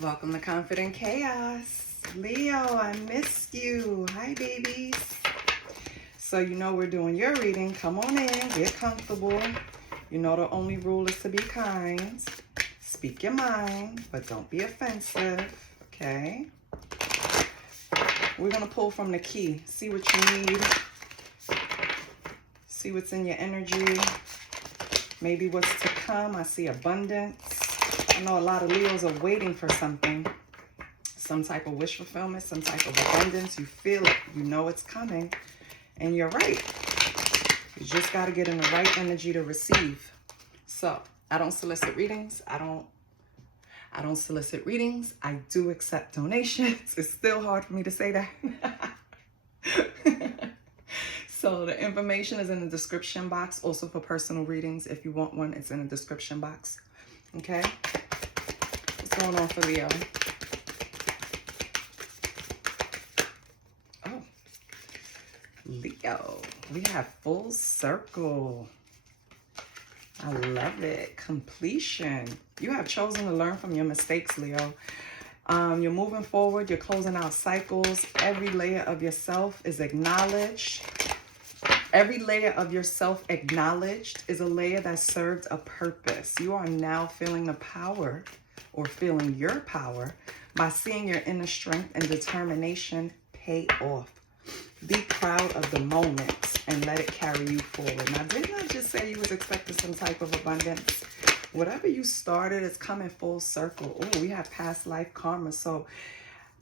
Welcome to Confident Chaos. Leo, I missed you. Hi, babies. So you know we're doing your reading. Come on in, get comfortable. You know the only rule is to be kind. Speak your mind, but don't be offensive, okay? We're going to pull from the key. See what you need. See what's in your energy. Maybe what's to come. I see abundance. I know a lot of Leos are waiting for something. Some type of wish fulfillment, some type of abundance. You feel it. You know it's coming. And you're right. You just got to get in the right energy to receive. So, I don't solicit readings. I don't solicit readings. I do accept donations. It's still hard for me to say that. So the information is in the description box. Also for personal readings. If you want one, it's in the description box. Okay? What's going on for Leo? Oh. Leo. We have full circle. I love it. Completion. You have chosen to learn from your mistakes, Leo. You're moving forward. You're closing out cycles. Every layer of yourself is acknowledged. Every layer of yourself acknowledged is a layer that served a purpose. You are now feeling the power or feeling your power by seeing your inner strength and determination pay off. Be proud of the moment and let it carry you forward. Now, didn't I just say you was expecting some type of abundance? Whatever you started is coming full circle. Oh, we have past life karma. So,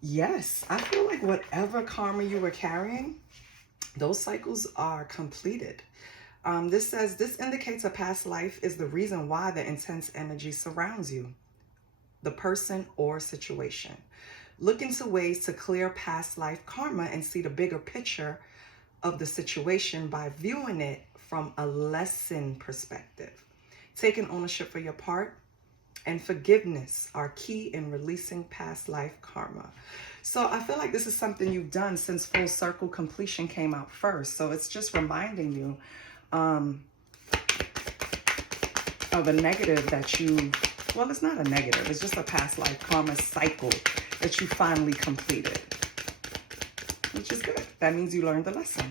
yes, I feel like whatever karma you were carrying, those cycles are completed. This says, this indicates a past life is the reason why the intense energy surrounds you, the person or situation. Look into ways to clear past life karma and see the bigger picture of the situation by viewing it from a lesson perspective. Taking ownership for your part and forgiveness are key in releasing past life karma. So I feel like this is something you've done since full circle completion came out first. So it's just reminding you of a negative that you, well, it's not a negative. It's just a past life karma cycle that you finally completed, which is good. That means you learned the lesson.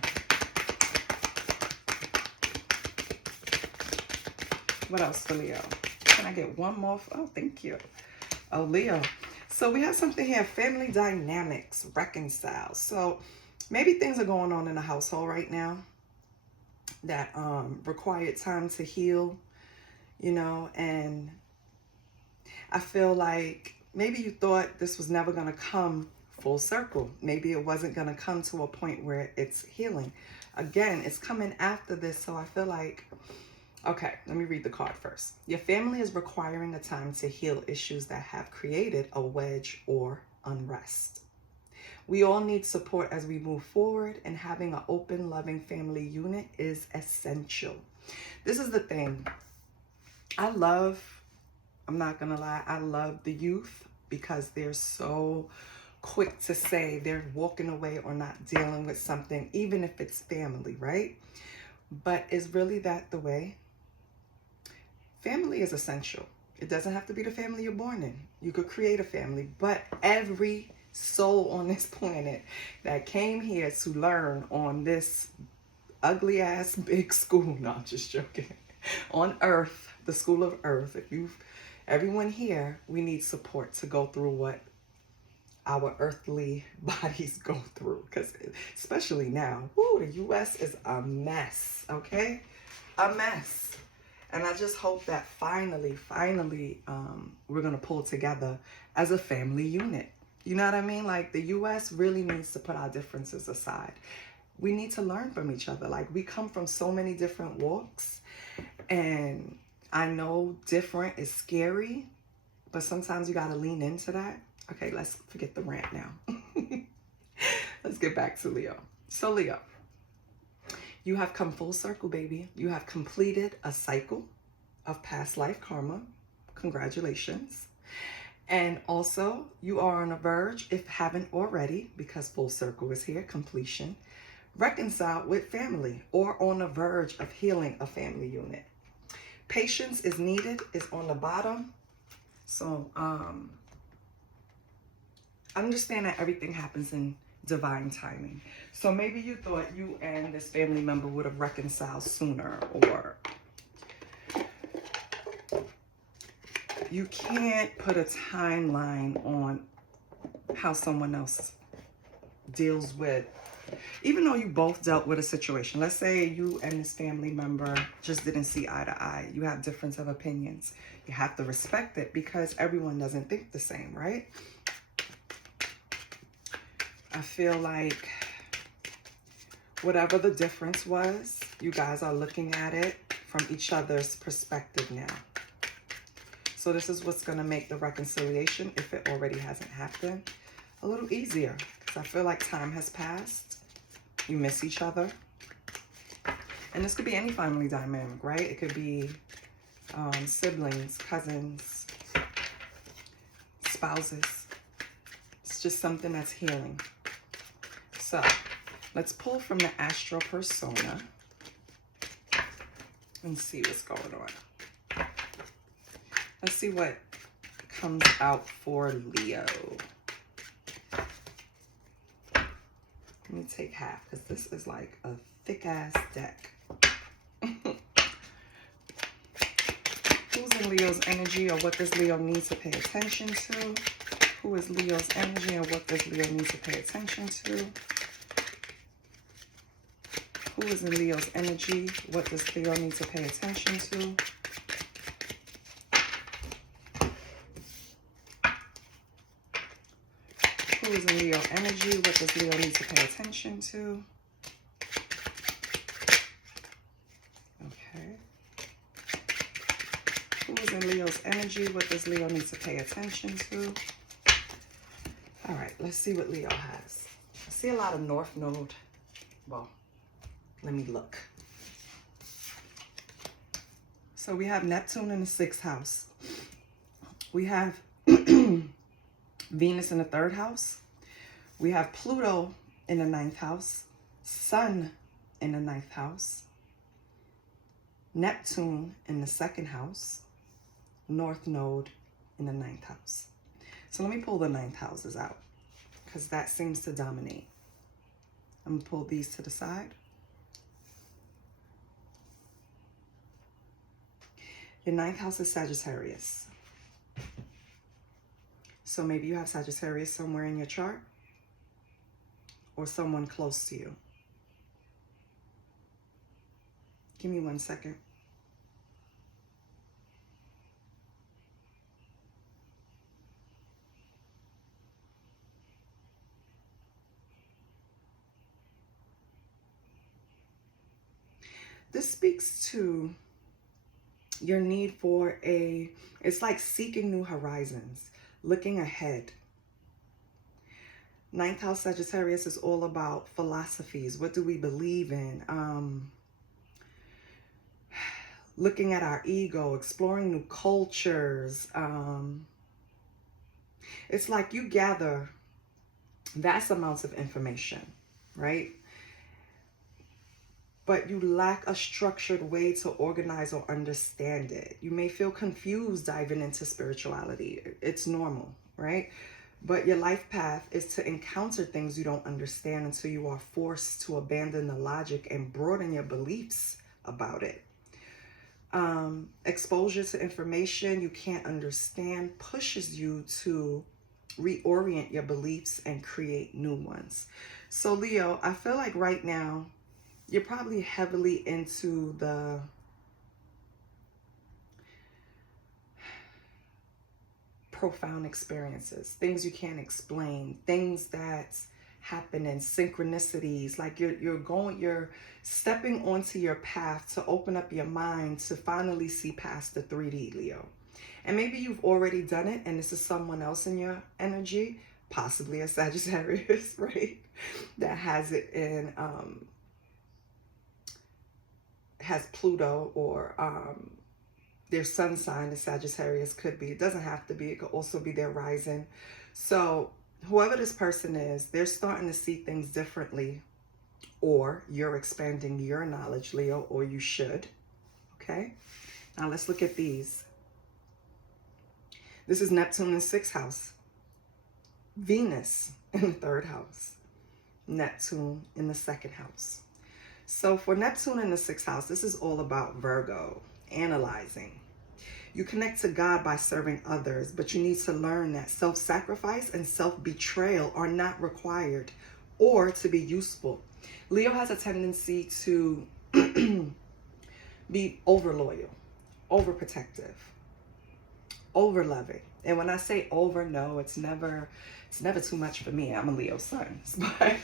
What else for Leo? Can I get one more? Oh, thank you. Oh, Leo. So we have something here, family dynamics, reconcile. So maybe things are going on in the household right now that required time to heal, you know, and I feel like maybe you thought this was never going to come full circle. Maybe it wasn't going to come to a point where it's healing. Again, it's coming after this, so I feel like, okay, let me read the card first. Your family is requiring a time to heal issues that have created a wedge or unrest. We all need support as we move forward, and having an open, loving family unit is essential. This is the thing. I'm not gonna lie, I love the youth because they're so quick to say they're walking away or not dealing with something, even if it's family, right? But is really that the way? Family is essential. It doesn't have to be the family you're born in. You could create a family, but every soul on this planet that came here to learn on this ugly ass big school, no, I'm just joking, on earth, the school of earth, everyone here, we need support to go through what our earthly bodies go through, because especially now, the U.S. is a mess, okay? A mess. And I just hope that finally, we're going to pull together as a family unit. You know what I mean? Like, the U.S. really needs to put our differences aside. We need to learn from each other. Like, we come from so many different walks. And I know different is scary, but sometimes you got to lean into that. Okay, let's forget the rant now. Let's get back to Leo. So, Leo, you have come full circle, baby. You have completed a cycle of past life karma. Congratulations. And also, you are on the verge, if haven't already, because full circle is here, completion, reconcile with family, or on the verge of healing a family unit. Patience is needed is on the bottom. So, understand that everything happens in divine timing. So maybe you thought you and this family member would have reconciled sooner, or you can't put a timeline on how someone else deals with, even though you both dealt with a situation. Let's say you and this family member just didn't see eye to eye. You have difference of opinions. You have to respect it because everyone doesn't think the same, right? I feel like whatever the difference was, you guys are looking at it from each other's perspective now. So this is what's going to make the reconciliation, if it already hasn't happened, a little easier. Because I feel like time has passed. You miss each other. And this could be any family dynamic, right? It could be siblings, cousins, spouses. It's just something that's healing. So let's pull from the astral persona and see what's going on. Let's see what comes out for Leo. Let me take half because this is like a thick ass deck. Who's in Leo's energy, or what does Leo need to pay attention to? Who is Leo's energy, and what does Leo need to pay attention to? Who is in Leo's energy? What does Leo need to pay attention to? Who is in Leo energy? What does Leo need to pay attention to? Okay. Who is in Leo's energy? What does Leo need to pay attention to? All right, let's see what Leo has. I see a lot of North Node. Well, let me look. So we have Neptune in the 6th house. We have Venus in the 3rd house. We have Pluto in the 9th house. Sun in the 9th house. Neptune in the 2nd house. North Node in the 9th house. So let me pull the 9th houses out because that seems to dominate. I'm going to pull these to the side. Your 9th house is Sagittarius. So maybe you have Sagittarius somewhere in your chart or someone close to you. Give me 1 second. This speaks to your need for it's like seeking new horizons, looking ahead. 9th house Sagittarius is all about philosophies. What do we believe in? Looking at our ego, exploring new cultures. It's like you gather vast amounts of information, right? But you lack a structured way to organize or understand it. You may feel confused diving into spirituality. It's normal, right? But your life path is to encounter things you don't understand until you are forced to abandon the logic and broaden your beliefs about it. Exposure to information you can't understand pushes you to reorient your beliefs and create new ones. So Leo, I feel like right now, you're probably heavily into the profound experiences, things you can't explain, things that happen in synchronicities. Like you're stepping onto your path to open up your mind to finally see past the 3D, Leo. And maybe you've already done it and this is someone else in your energy, possibly a Sagittarius, right? That has it in has Pluto or their sun sign is Sagittarius. Could be, it doesn't have to be, it could also be their rising. So whoever this person is, they're starting to see things differently, or you're expanding your knowledge, Leo, or you should. Okay, now let's look at these. This is Neptune in 6th house. Venus in the 3rd house, Neptune in the 2nd house. So for Neptune in the 6th house, this is all about Virgo, analyzing. You connect to God by serving others, but you need to learn that self-sacrifice and self-betrayal are not required or to be useful. Leo has a tendency to be over loyal, overprotective, over loving. And when I say over, no, it's never too much for me. I'm a Leo sun. But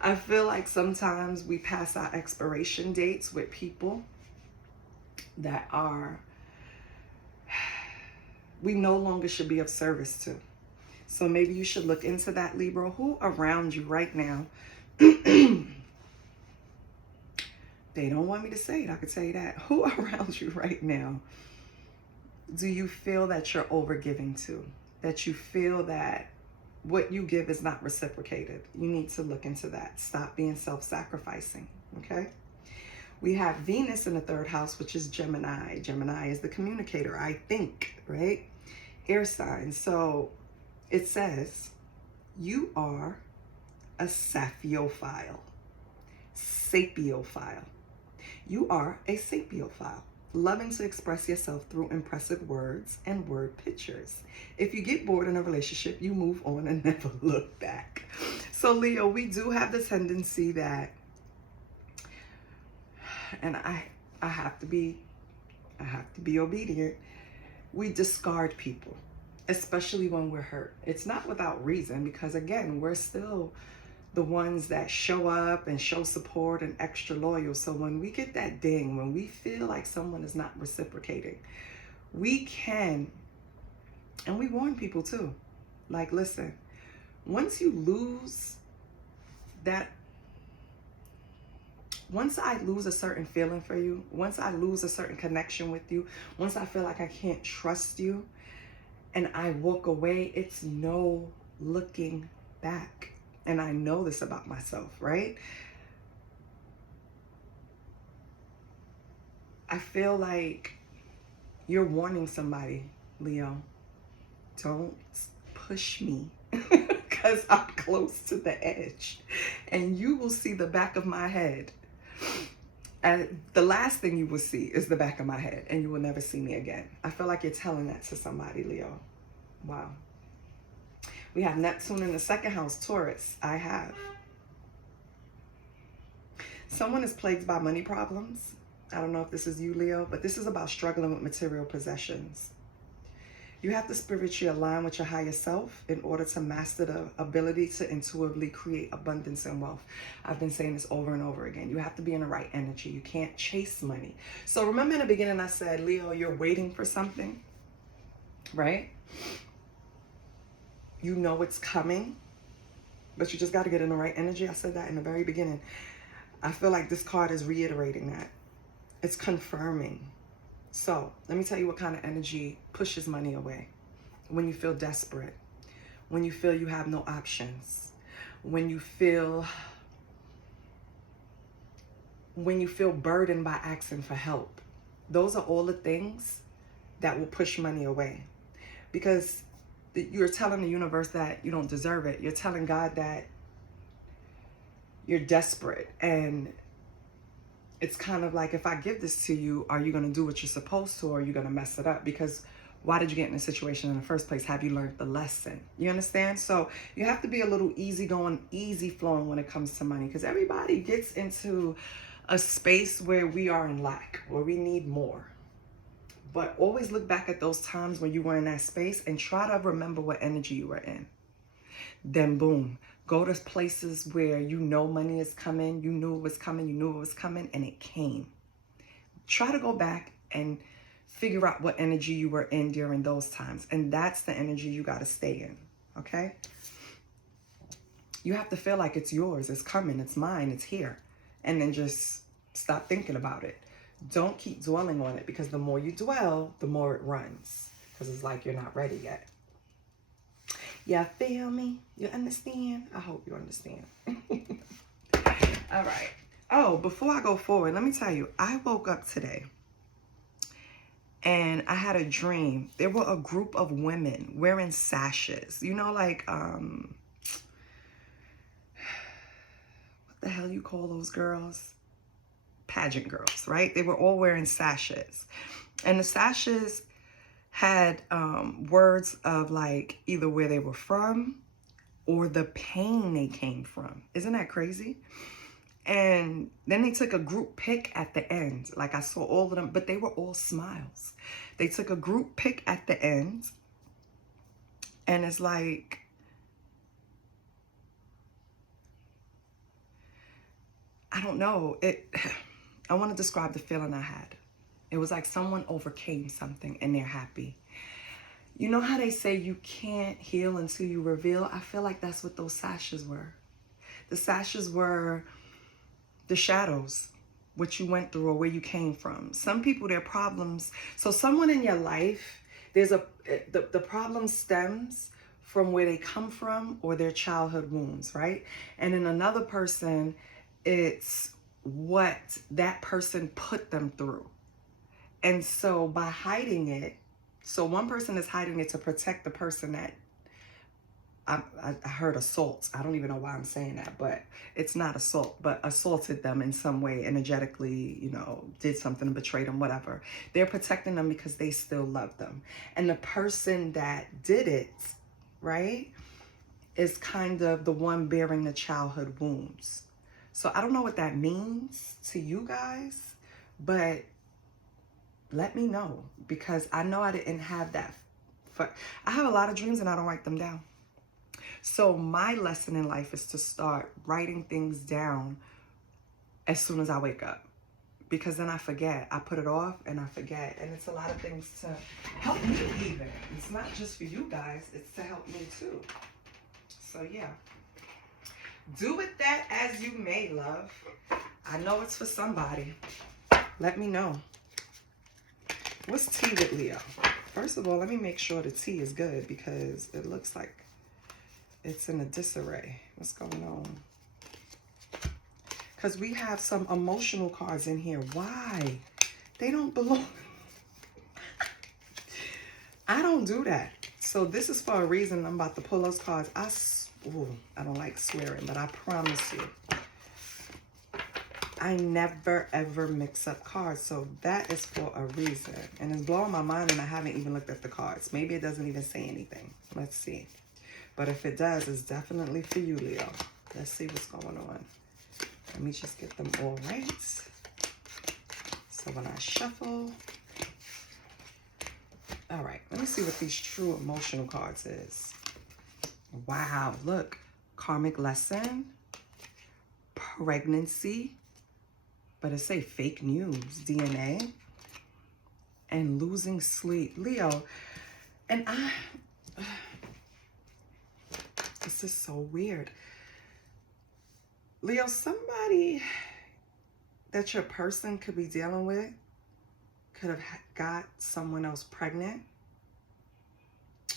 I feel like sometimes we pass our expiration dates with people that we no longer should be of service to. So maybe you should look into that, Libra. Who around you right now? They don't want me to say it, I could tell you that. Who around you right now do you feel that you're overgiving to? That you feel that what you give is not reciprocated? You need to look into that. Stop being self-sacrificing, okay? We have Venus in the 3rd house, which is Gemini. Gemini is the communicator, I think, right? Air sign. So it says, you are a saphiophile. Sapiophile. You are a sapiophile, loving to express yourself through impressive words and word pictures. If you get bored in a relationship, you move on and never look back. So Leo, we do have the tendency that, and I have to be obedient. We discard people, especially when we're hurt. It's not without reason, because again, we're still the ones that show up and show support and extra loyal. So when we get that ding, when we feel like someone is not reciprocating, we can, and we warn people too, like, listen, once you lose that, once I lose a certain feeling for you, once I lose a certain connection with you, once I feel like I can't trust you and I walk away, it's no looking back. And I know this about myself, right? I feel like you're warning somebody, Leo. Don't push me because I'm close to the edge and you will see the back of my head. And the last thing you will see is the back of my head and you will never see me again. I feel like you're telling that to somebody, Leo. Wow. We have Neptune in the 2nd house, Taurus. I have. Someone is plagued by money problems. I don't know if this is you, Leo, but this is about struggling with material possessions. You have to spiritually align with your higher self in order to master the ability to intuitively create abundance and wealth. I've been saying this over and over again. You have to be in the right energy. You can't chase money. So remember in the beginning I said, Leo, you're waiting for something, right? You know it's coming, but you just got to get in the right energy. I said that in the very beginning. I feel like this card is reiterating that. It's confirming. So let me tell you what kind of energy pushes money away. When you feel desperate, when you feel you have no options, when you feel burdened by asking for help. Those are all the things that will push money away, because you're telling the universe that you don't deserve it. You're telling God that you're desperate. And it's kind of like, if I give this to you, are you going to do what you're supposed to, or are you going to mess it up? Because why did you get in a situation in the first place? Have you learned the lesson? You understand? So you have to be a little easygoing, easy flowing when it comes to money, because everybody gets into a space where we are in lack, where we need more. But always look back at those times when you were in that space and try to remember what energy you were in. Then boom, go to places where you know money is coming, you knew it was coming, and it came. Try to go back and figure out what energy you were in during those times. And that's the energy you got to stay in, okay? You have to feel like it's yours, it's coming, it's mine, it's here. And then just stop thinking about it. Don't keep dwelling on it, because the more you dwell, the more it runs. Because it's like you're not ready yet. Yeah, feel me? You understand? I hope you understand. All right. Oh, before I go forward, let me tell you, I woke up today And I had a dream. There were a group of women wearing sashes. You know, like, what the hell you call those girls? Pageant girls, right? They were all wearing sashes. And the sashes had words of like either where they were from or the pain they came from. Isn't that crazy? And then they took a group pic at the end. Like I saw all of them, but they were all smiles. They took a group pic at the end. And it's like, I don't know. I want to describe the feeling I had. It was like someone overcame something and they're happy. You know how they say you can't heal until you reveal? I feel like that's what those sashes were. The sashes were the shadows, what you went through or where you came from. Some people, their problems. So someone in your life, the problem stems from where they come from or their childhood wounds, right? And in another person, it's what that person put them through. And so by hiding it, so one person is hiding it to protect the person that, I heard assault. I don't even know why I'm saying that, but it's not assault, but assaulted them in some way, energetically, you know, did something, betrayed them, whatever. They're protecting them because they still love them. And the person that did it, right, is kind of the one bearing the childhood wounds. So I don't know what that means to you guys, but let me know, because I know I didn't have that. I have a lot of dreams and I don't write them down. So my lesson in life is to start writing things down as soon as I wake up, because then I forget. I put it off and I forget. And it's a lot of things to help me even. It's not just for you guys, it's to help me too. So yeah. Do with that as you may, love. I know it's for somebody. Let me know. What's tea with Leo? First of all, let me make sure the tea is good, because it looks like it's in a disarray. What's going on? Because we have some emotional cards in here. Why? They don't belong. I don't do that. So this is for a reason. I'm about to pull those cards. I don't like swearing, but I promise you, I never ever mix up cards. So that is for a reason. And it's blowing my mind and I haven't even looked at the cards. Maybe it doesn't even say anything. Let's see. But if it does, it's definitely for you, Leo. Let's see what's going on. Let me just get them all right. So when I shuffle. All right, let me see what these true emotional cards is. Wow, look. Karmic lesson. Pregnancy. But it say fake news, DNA. And losing sleep. Leo, and this is so weird. Leo, somebody that your person could be dealing with could have got someone else pregnant,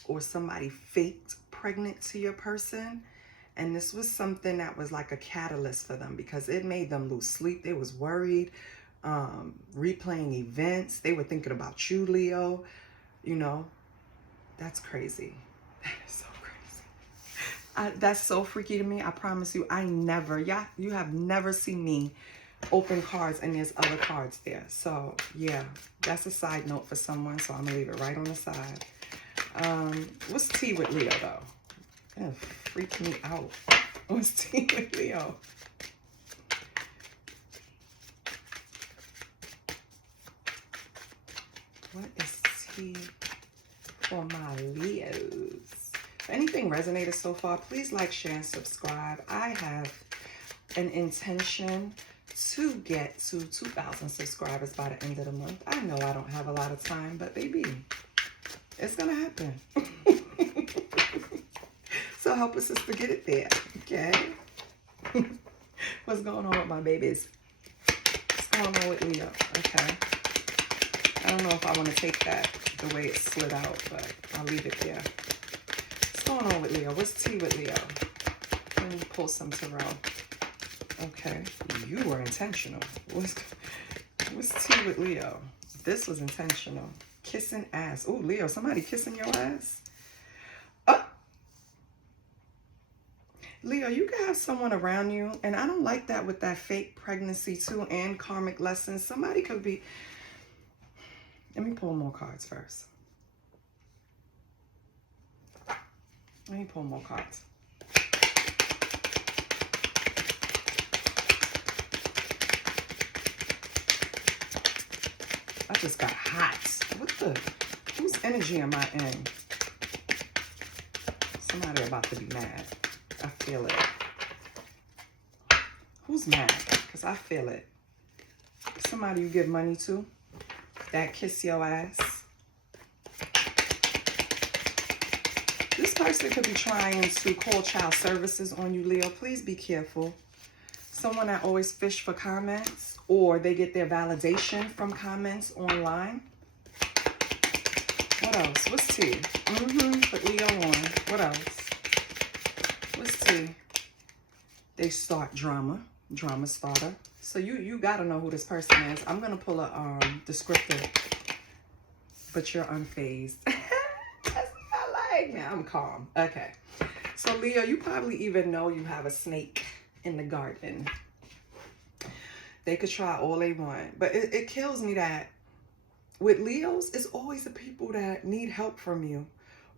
or somebody faked pregnant to your person. And this was something that was like a catalyst for them, because it made them lose sleep. They was worried, replaying events. They were thinking about you, Leo. You know, that's crazy. That is so crazy. That's so freaky to me. I promise you, you have never seen me open cards and there's other cards there. So yeah, that's a side note for someone. So I'm gonna leave it right on the side. What's tea with Leo though? Gonna freak me out. What's tea with Leo? What is tea for my Leos? If anything resonated so far, please like, share, and subscribe. I have an intention to get to 2,000 subscribers by the end of the month. I know I don't have a lot of time, but baby, it's gonna happen. So help a sister get it there, okay? What's going on with my babies? What's going on with Leo? Okay. I don't know if I want to take that the way it slid out, but I'll leave it there. What's going on with Leo? What's tea with Leo? Let me pull some tarot. Okay. You were intentional. What's tea with Leo? This was intentional. Kissing ass. Oh, Leo, somebody kissing your ass? Oh. Leo, you can have someone around you, and I don't like that with that fake pregnancy too and karmic lessons. Somebody could be... Let me pull more cards first. Let me pull more cards. I just got hot. What the? Whose energy am I in? Somebody about to be mad. I feel it. Who's mad? Because I feel it. Somebody you give money to that kiss your ass. This person could be trying to call child services on you, Leo. Please be careful. Someone that always fish for comments, or they get their validation from comments online. What else? What's T? Put Leo on. What else? What's T? They start drama. Drama starter. So you gotta know who this person is. I'm gonna pull a descriptor. But you're unfazed. That's what I like. Now I'm calm. Okay. So Leo, you probably even know you have a snake in the garden. They could try all they want. But it kills me that with Leos, it's always the people that need help from you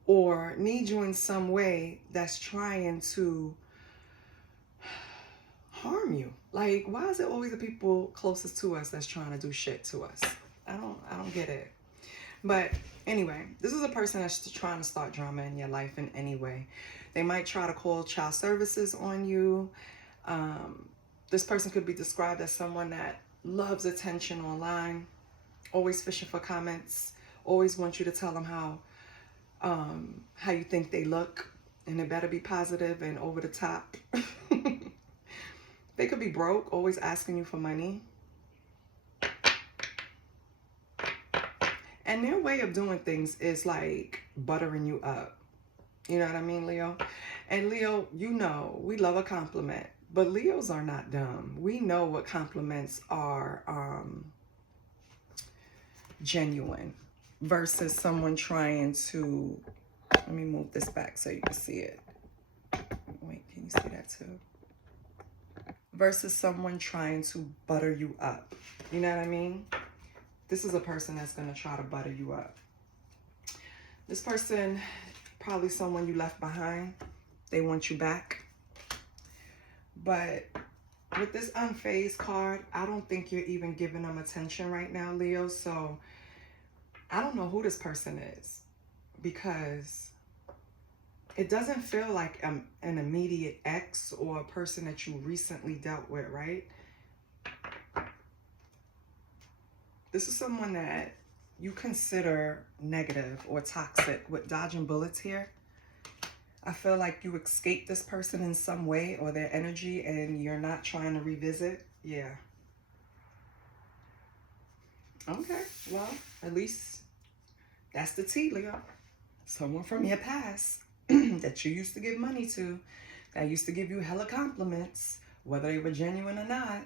or need you in some way that's trying to harm you. Like, why is it always the people closest to us that's trying to do shit to us? I don't get it. But anyway, this is a person that's trying to start drama in your life in any way. They might try to call child services on you. This person could be described as someone that loves attention online, always fishing for comments, always wants you to tell them how you think they look, and it better be positive and over the top. They could be broke, always asking you for money. And their way of doing things is like buttering you up. You know what I mean, Leo? And Leo, you know, we love a compliment, but Leos are not dumb. We know what compliments are genuine versus someone trying to, let me move this back so you can see it. Wait, can you see that too? Versus someone trying to butter you up. You know what I mean? This is a person that's going to try to butter you up. This person, probably someone you left behind. They want you back. But with this unfazed card, I don't think you're even giving them attention right now, Leo. So I don't know who this person is, because it doesn't feel like an immediate ex or a person that you recently dealt with, right? This is someone that you consider negative or toxic with dodging bullets here. I feel like you escaped this person in some way or their energy and you're not trying to revisit. Yeah. Okay, well, at least that's the tea, Leo. Someone from your past that you used to give money to, that used to give you hella compliments, whether they were genuine or not.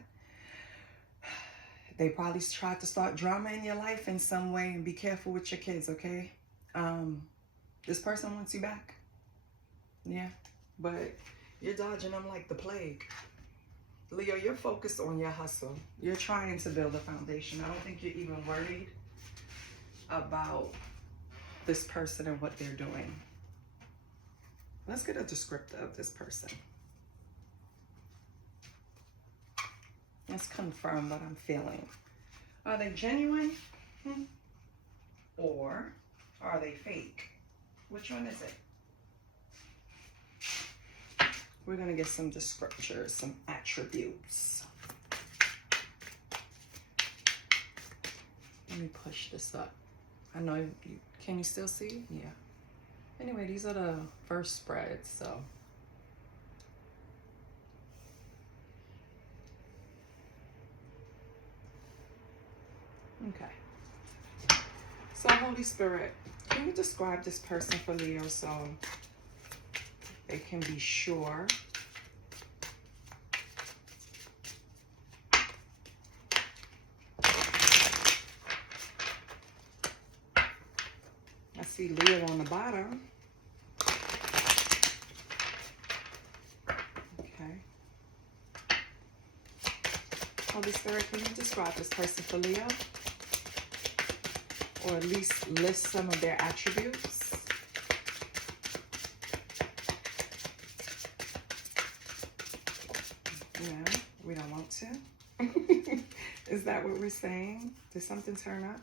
They probably tried to start drama in your life in some way, and be careful with your kids, okay? This person wants you back. Yeah, but you're dodging them like the plague. Leo, you're focused on your hustle. You're trying to build a foundation. I don't think you're even worried about this person and what they're doing. Let's get a descriptor of this person. Let's confirm what I'm feeling. Are they genuine? Or are they fake? Which one is it? We're going to get some descriptors, some attributes. Let me push this up. I know you, can you still see? Yeah. Anyway, these are the first spreads, so. Okay. So Holy Spirit, can you describe this person for Leo so they can be sure? see Leo on the bottom. Okay. Holy Spirit, can you describe this person for Leo? Or at least list some of their attributes? No, we don't want to. Is that what we're saying? Did something turn up?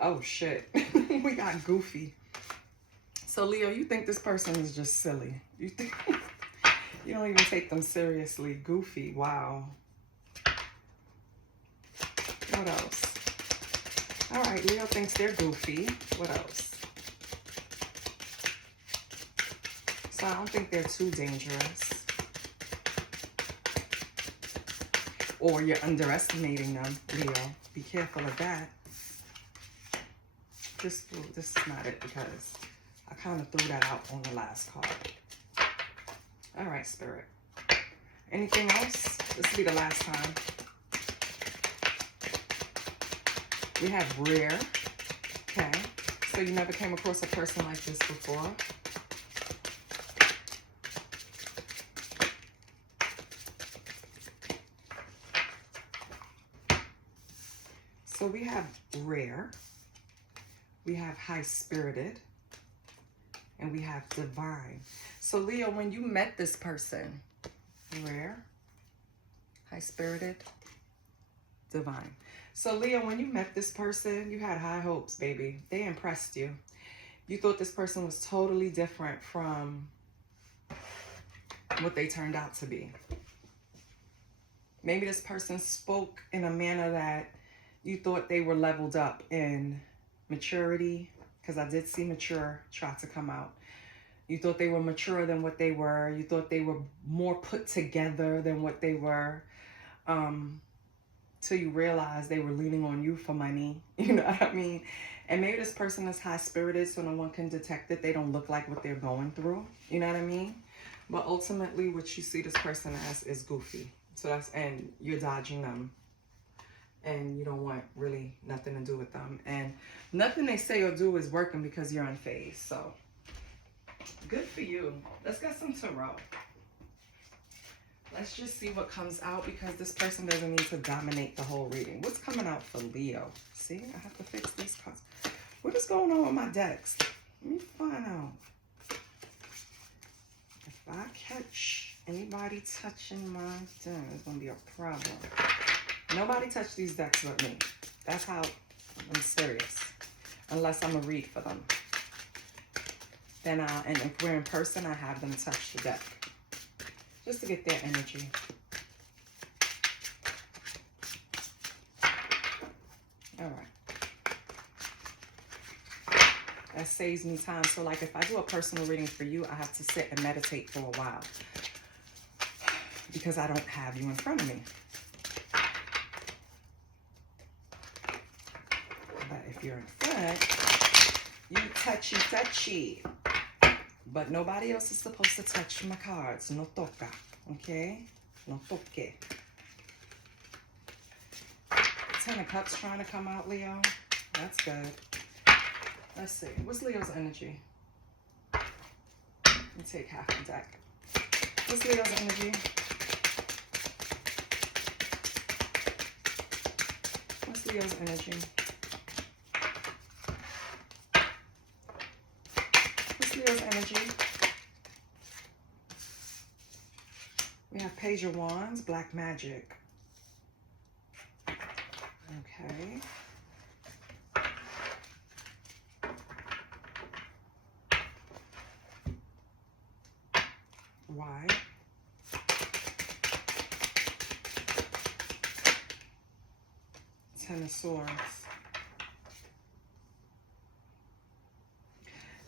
Oh shit. We got goofy. So Leo, you think this person is just silly. You think you don't even take them seriously. Goofy. Wow. What else? All right, Leo thinks they're goofy. What else? So I don't think they're too dangerous. Or you're underestimating them, Leo. Be careful of that. This is not it because I kind of threw that out on the last card. All right, Spirit. Anything else? This will be the last time. We have rare. Okay. So you never came across a person like this before. So we have rare, we have high-spirited, and we have divine. So Leo, when you met this person, rare, high-spirited, divine. So Leo, when you met this person, you had high hopes, baby. They impressed you. You thought this person was totally different from what they turned out to be. Maybe this person spoke in a manner that you thought they were leveled up in maturity, because I did see mature try to come out. You thought they were mature than what they were. You thought they were more put together than what they were. Till you realize they were leaning on you for money. You know what I mean? And maybe this person is high-spirited, so no one can detect it. They don't look like what they're going through. You know what I mean? But ultimately, what you see this person as is goofy. So that's, and you're dodging them. And you don't want really nothing to do with them. And nothing they say or do is working because you're unfazed. So, good for you. Let's get some tarot. Let's just see what comes out because this person doesn't need to dominate the whole reading. What's coming out for Leo? See, I have to fix these cards. What is going on with my decks? Let me find out. If I catch anybody touching my thing, it's going to be a problem. Nobody touch these decks but me. That's how I'm serious. Unless I'm going to read for them. Then and if we're in person, I have them touch the deck. Just to get their energy. All right. That saves me time. So like if I do a personal reading for you, I have to sit and meditate for a while. Because I don't have you in front of me. But if you're in front, you touchy. But nobody else is supposed to touch my cards. No toca. Okay? No toque. Ten of Cups trying to come out, Leo. That's good. Let's see. What's Leo's energy? Let me take half the deck. What's Leo's energy? What's Leo's energy? Leo's energy. We have Page of Wands, Black Magic. Okay. Why? Ten of Swords.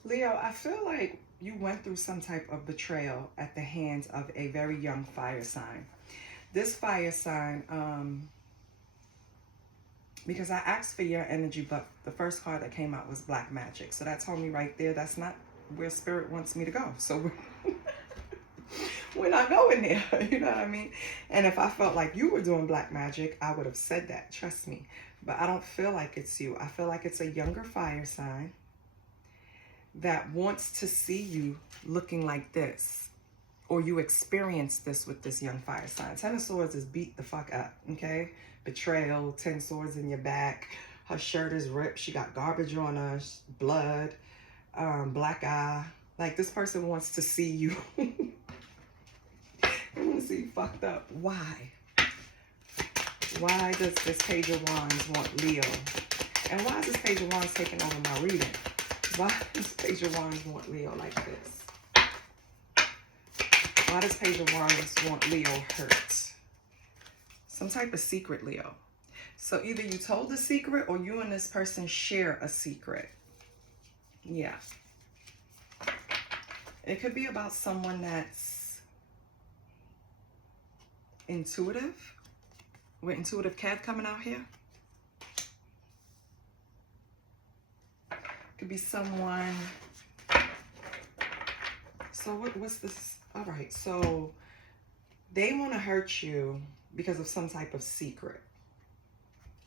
Leo, I feel like you went through some type of betrayal at the hands of a very young fire sign. This fire sign, because I asked for your energy, but the first card that came out was Black Magic. So that told me right there, that's not where Spirit wants me to go. So we're not going there, you know what I mean? And if I felt like you were doing Black Magic, I would have said that, trust me. But I don't feel like it's you. I feel like it's a younger fire sign. that wants to see you looking like this, or you experience this with this young fire sign. 10 of Swords is beat the fuck up, okay? Betrayal, 10 swords in your back. Her shirt is ripped. She got garbage on her, blood, black eye. Like, this person wants to see you. They want to see you fucked up. Why? Why does this Page of Wands want Leo? And why is this Page of Wands taking over my reading? Why does Page of Wands want Leo like this? Why does Page of Wands want Leo hurt? Some type of secret, Leo. So either you told a secret or you and this person share a secret. Yeah. It could be about someone that's intuitive. With intuitive cat coming out here. Could be someone. So what's this? All right. So they want to hurt you because of some type of secret.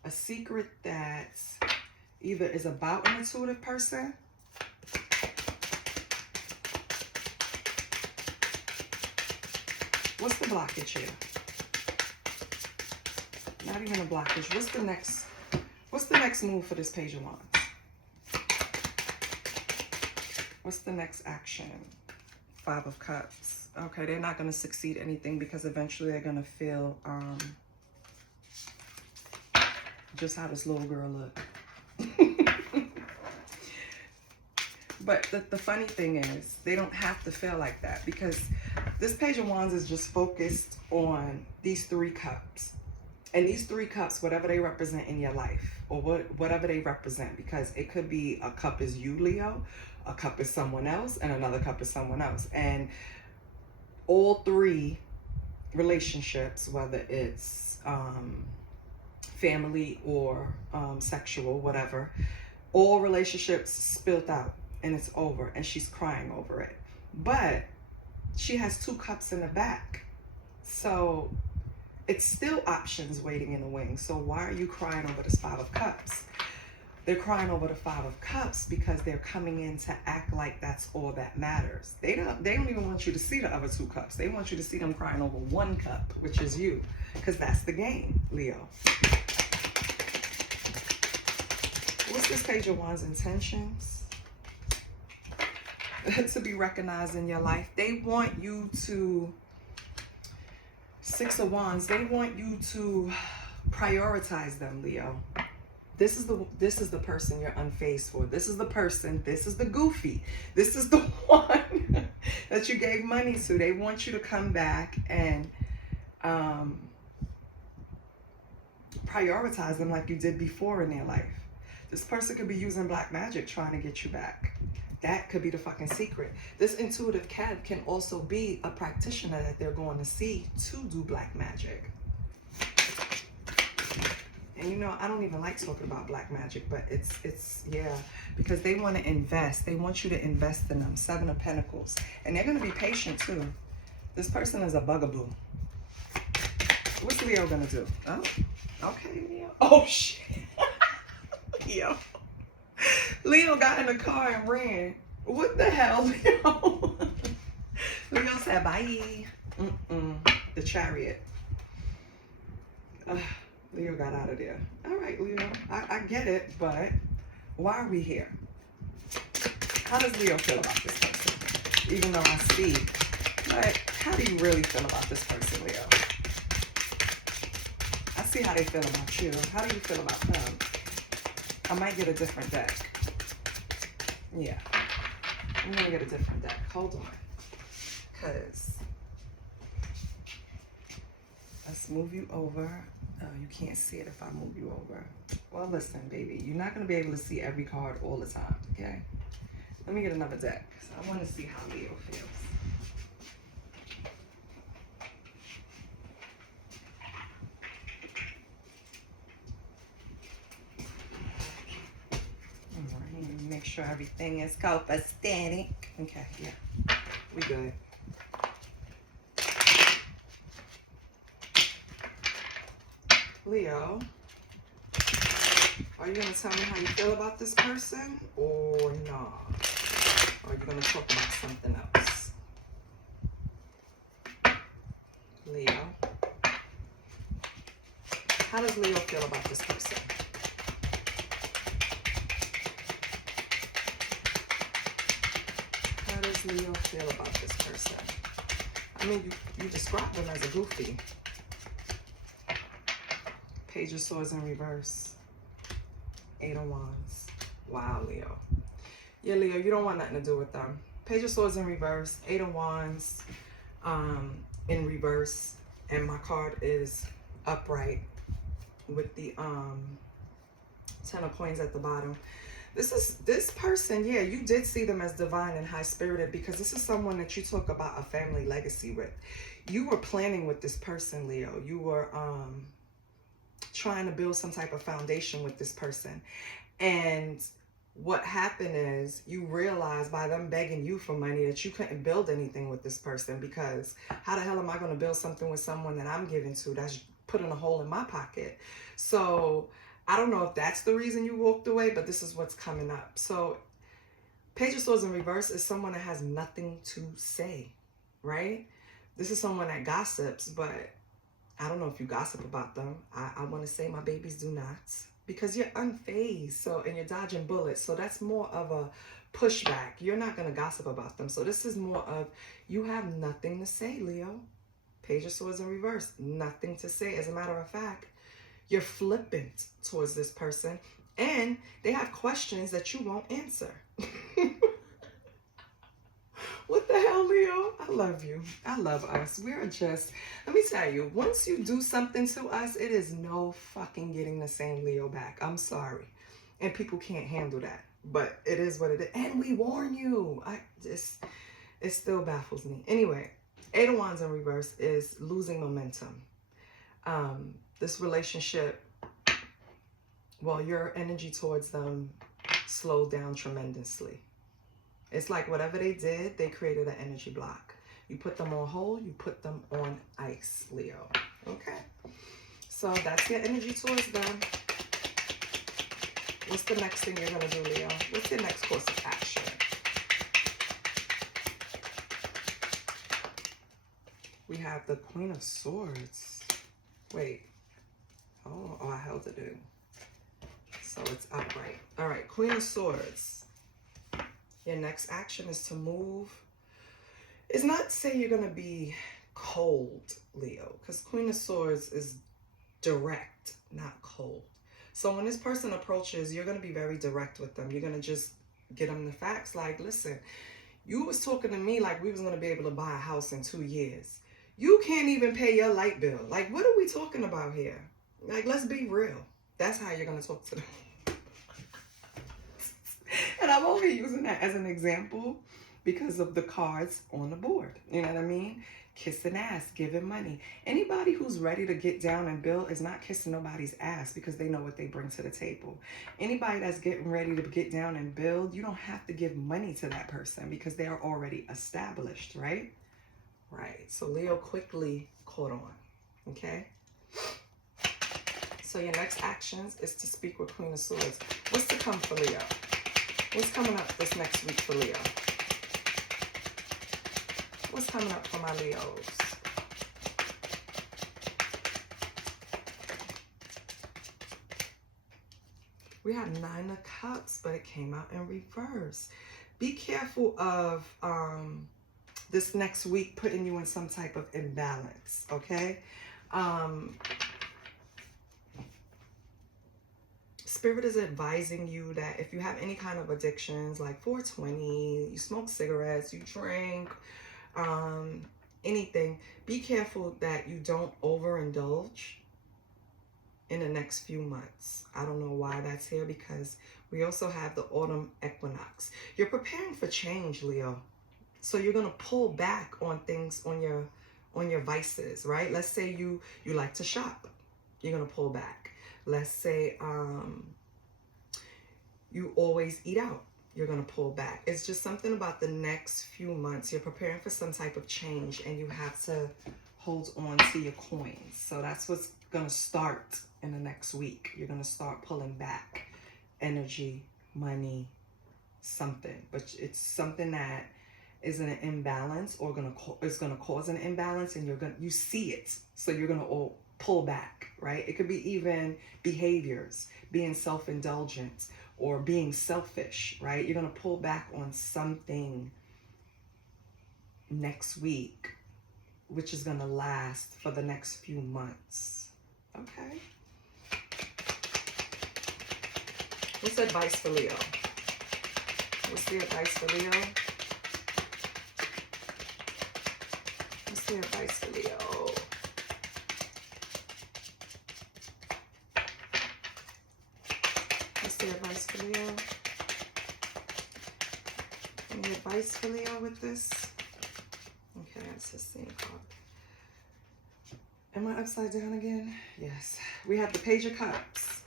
A secret that either is about an intuitive person. What's the blockage here? Not even a blockage. What's the next move for this Page of Wands? What's the next action? 5 of Cups. Okay, they're not going to succeed anything because eventually they're going to feel just how this little girl look. But the funny thing is, they don't have to feel like that because this Page of Wands is just focused on these 3 cups. And these 3 cups, whatever they represent in your life, or whatever they represent, because it could be a cup is you, Leo, a cup is someone else, and another cup is someone else. And all 3 relationships, whether it's family or sexual, whatever, all relationships spilled out and it's over and she's crying over it. But she has 2 cups in the back. So it's still options waiting in the wings. So why are you crying over this 5 of Cups? They're crying over the 5 of Cups because they're coming in to act like that's all that matters. They don't even want you to see the other 2 cups. They want you to see them crying over 1 cup, which is you. Because that's the game, Leo. What's this Page of Wands' intentions? To be recognized in your life. They want you to... 6 of Wands, they want you to prioritize them, Leo. This is the person you're unfazed for. This is the person, this is the goofy. This is the one that you gave money to. They want you to come back and prioritize them like you did before in their life. This person could be using black magic trying to get you back. That could be the fucking secret. This intuitive cat can also be a practitioner that they're going to see to do black magic. And you know, I don't even like talking about black magic, but it's yeah, because they want to invest. They want you to invest in them. 7 of Pentacles. And they're going to be patient too. This person is a bugaboo. What's Leo going to do? Oh, okay, Leo. Oh, shit. Leo. Leo got in the car and ran. What the hell, Leo? Leo said, bye. The Chariot. Leo got out of there. All right, Leo. I get it, but why are we here? How does Leo feel about this person? Even though I see, like, how do you really feel about this person, Leo? I see how they feel about you. How do you feel about them? I might get a different deck. Yeah. I'm going to get a different deck. Hold on. Because let's move you over. Oh, you can't see it if I move you over. Well, listen, baby. You're not going to be able to see every card all the time, okay? Let me get another deck. So I want to see how Leo feels. Make sure everything is copacetic. Okay, yeah, we good. Leo, are you gonna tell me how you feel about this person or not? Or you're going to talk about something else? Leo. How does Leo feel about this person? How does Leo feel about this person? I mean, you describe them as a goofy. Page of Swords in reverse. Eight of Wands. Wow, Leo. Yeah, Leo, you don't want nothing to do with them. Page of Swords in reverse. Eight of Wands in reverse. And my card is upright with the 10 of Coins at the bottom. This person, yeah, you did see them as divine and high-spirited, because this is someone that you talk about a family legacy with. You were planning with this person, Leo. You were trying to build some type of foundation with this person. And what happened is you realized by them begging you for money that you couldn't build anything with this person, because how the hell am I going to build something with someone that I'm giving to that's putting a hole in my pocket? So I don't know if that's the reason you walked away, but this is what's coming up. So Page of Swords in reverse is someone that has nothing to say, right? This is someone that gossips, but I don't know if you gossip about them. I want to say my babies do not, because you're unfazed, so, and you're dodging bullets. So that's more of a pushback. You're not going to gossip about them. So this is more of, you have nothing to say, Leo. Page of Swords in reverse, nothing to say. As a matter of fact, you're flippant towards this person, and they have questions that you won't answer. What the hell, Leo? I love you. I love us. We're just, let me tell you, once you do something to us, it is no fucking getting the same Leo back. I'm sorry. And people can't handle that. But it is what it is. And we warn you. It still baffles me. Anyway, Eight of Wands in reverse is losing momentum. This relationship, well, your energy towards them slowed down tremendously. It's like whatever they did, they created an energy block. You put them on hold, you put them on ice, Leo. Okay. So that's your energy towards them. What's the next thing you're going to do, Leo? What's your next course of action? We have the Queen of Swords. Wait. Oh, I held it in. So it's upright. All right, Queen of Swords. Your next action is to move. It's not to say you're going to be cold, Leo, because Queen of Swords is direct, not cold. So when this person approaches, you're going to be very direct with them. You're going to just get them the facts. Like, listen, you was talking to me like we was going to be able to buy a house in 2 years. You can't even pay your light bill. Like, what are we talking about here? Like, let's be real. That's how you're going to talk to them. And I'm only using that as an example because of the cards on the board. You know what I mean? Kissing ass, giving money. Anybody who's ready to get down and build is not kissing nobody's ass because they know what they bring to the table. Anybody that's getting ready to get down and build, you don't have to give money to that person because they are already established, right? Right. So Leo quickly caught on. Okay? So your next actions is to speak with Queen of Swords. What's to come for Leo? What's coming up this next week for Leo? What's coming up for my Leos? We have 9 of Cups, but it came out in reverse. Be careful of this next week putting you in some type of imbalance, okay? Spirit is advising you that if you have any kind of addictions like 420, you smoke cigarettes, you drink, anything, be careful that you don't overindulge in the next few months. I don't know why that's here because we also have the autumn equinox. You're preparing for change, Leo. So you're going to pull back on things, on your vices, right? Let's say you like to shop. You're going to pull back. Let's say you always eat out. You're going to pull back. It's just something about the next few months. You're preparing for some type of change and you have to hold on to your coins. So that's what's going to start in the next week. You're going to start pulling back energy, money, something, but it's something that is an imbalance or is gonna cause an imbalance, and you see it, so you're gonna pull back, right? It could be even behaviors, being self-indulgent or being selfish, right? You're gonna pull back on something next week, which is gonna last for the next few months. Okay. What's advice for Leo? What's the advice for Leo? What's the advice for Leo? What's the advice for Leo? Any advice for Leo with this? Okay, that's the same card. Am I upside down again? Yes. We have the Page of Cups.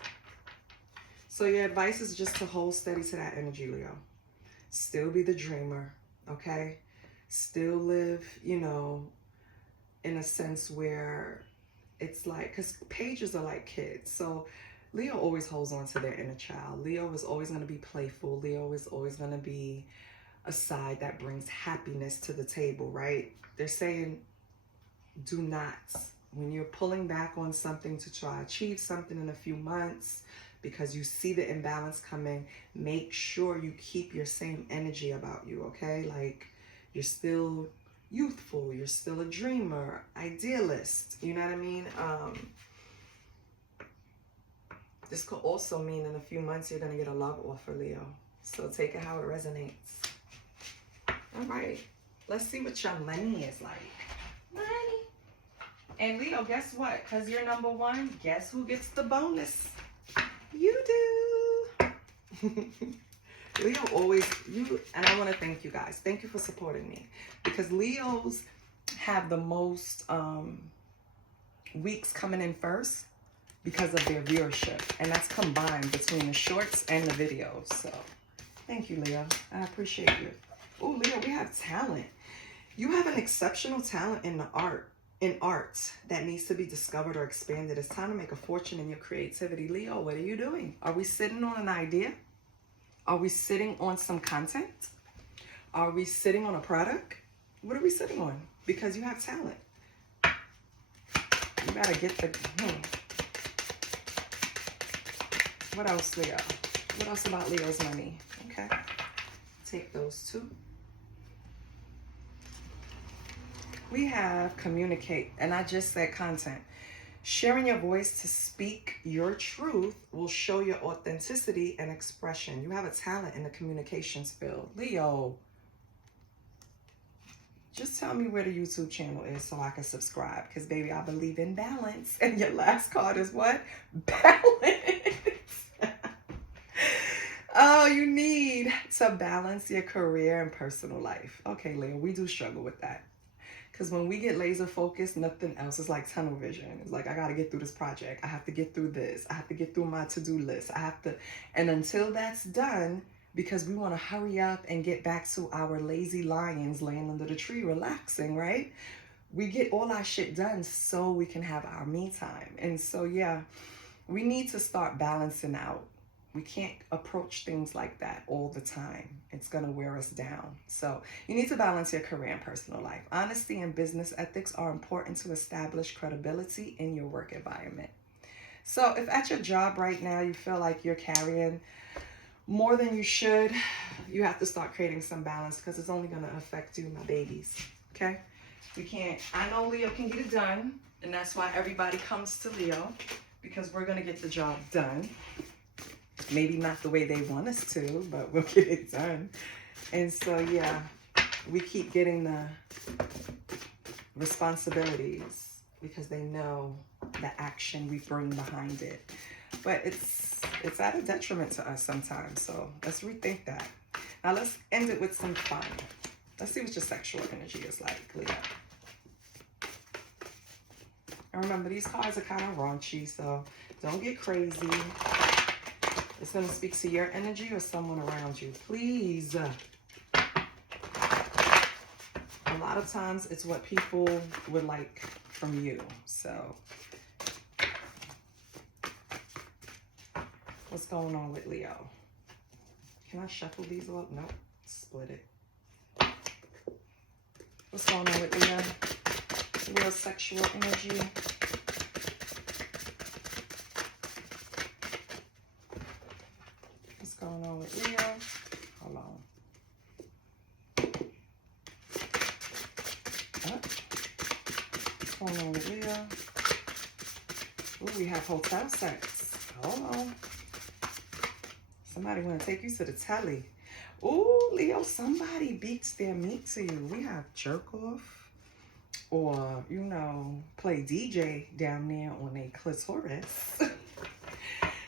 So your advice is just to hold steady to that energy, Leo. Still be the dreamer, okay? Still live, you know, in a sense where it's like, because pages are like kids. So Leo always holds on to their inner child. Leo is always going to be playful. Leo is always going to be a side that brings happiness to the table, right? They're saying, do not, when you're pulling back on something to try to achieve something in a few months, because you see the imbalance coming, make sure you keep your same energy about you, okay? Like, you're still youthful, you're still a dreamer, idealist, you know what I mean? This could also mean in a few months you're gonna get a love offer, Leo. So take it how it resonates. All right, let's see what your money is like. Money. And Leo, guess what? Because you're number one, guess who gets the bonus? You do. Leo always, and I want to thank you guys. Thank you for supporting me. Because Leos have the most weeks coming in first because of their viewership. And that's combined between the shorts and the videos. So thank you, Leo. I appreciate you. Oh, Leo, we have talent. You have an exceptional talent in art that needs to be discovered or expanded. It's time to make a fortune in your creativity. Leo, what are you doing? Are we sitting on an idea? Are we sitting on some content? Are we sitting on a product? What are we sitting on? Because you have talent. You gotta get the, What else, Leo? What else about Leo's money? Okay, take those two. We have communicate, and I just said content. Sharing your voice to speak your truth will show your authenticity and expression. You have a talent in the communications field. Leo, just tell me where the YouTube channel is so I can subscribe. Because, baby, I believe in balance. And your last card is what? Balance. Oh, you need to balance your career and personal life. Okay, Leo, we do struggle with that. Because when we get laser focused, nothing else is like tunnel vision. It's like, I got to get through this project. I have to get through this. I have to get through my to-do list. And until that's done, because we want to hurry up and get back to our lazy lions laying under the tree, relaxing, right? We get all our shit done so we can have our me time. And so, yeah, we need to start balancing out. We can't approach things like that all the time. It's going to wear us down. So you need to balance your career and personal life. Honesty and business ethics are important to establish credibility in your work environment. So if at your job right now you feel like you're carrying more than you should, you have to start creating some balance, because it's only going to affect you, my babies. Okay? We can't. I know Leo can get it done, and that's why everybody comes to Leo, because we're going to get the job done. Maybe not the way they want us to, but we'll get it done. And so, yeah, we keep getting the responsibilities because they know the action we bring behind it. But it's at a detriment to us sometimes. So let's rethink that. Now let's end it with some fun. Let's see what your sexual energy is like, Leo. And remember, these cards are kind of raunchy, so don't get crazy. It's going to speak to your energy or someone around you. Please. A lot of times it's what people would like from you. So what's going on with Leo? Can I shuffle these up? Nope. Split it. What's going on with Leo? Real sexual energy. What's going on with Leo? Hold on. What's going on with Leo? Ooh, we have hotel sex. Hold on. Somebody want to take you to the telly. Ooh, Leo, somebody beats their meat to you. We have jerk off. Or, you know, play DJ down there on a clitoris.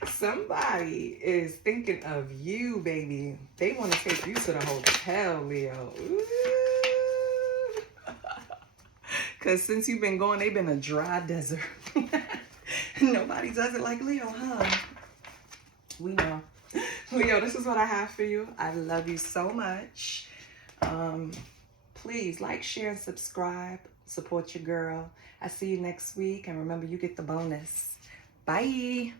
Somebody is thinking of you, baby. They want to take you to the hotel, Leo. Because since you've been going, they've been a dry desert. Nobody does it like Leo, huh? We know. Leo, this is what I have for you. I love you so much. Please like, share, and subscribe. Support your girl. I see you next week. And remember, you get the bonus. Bye.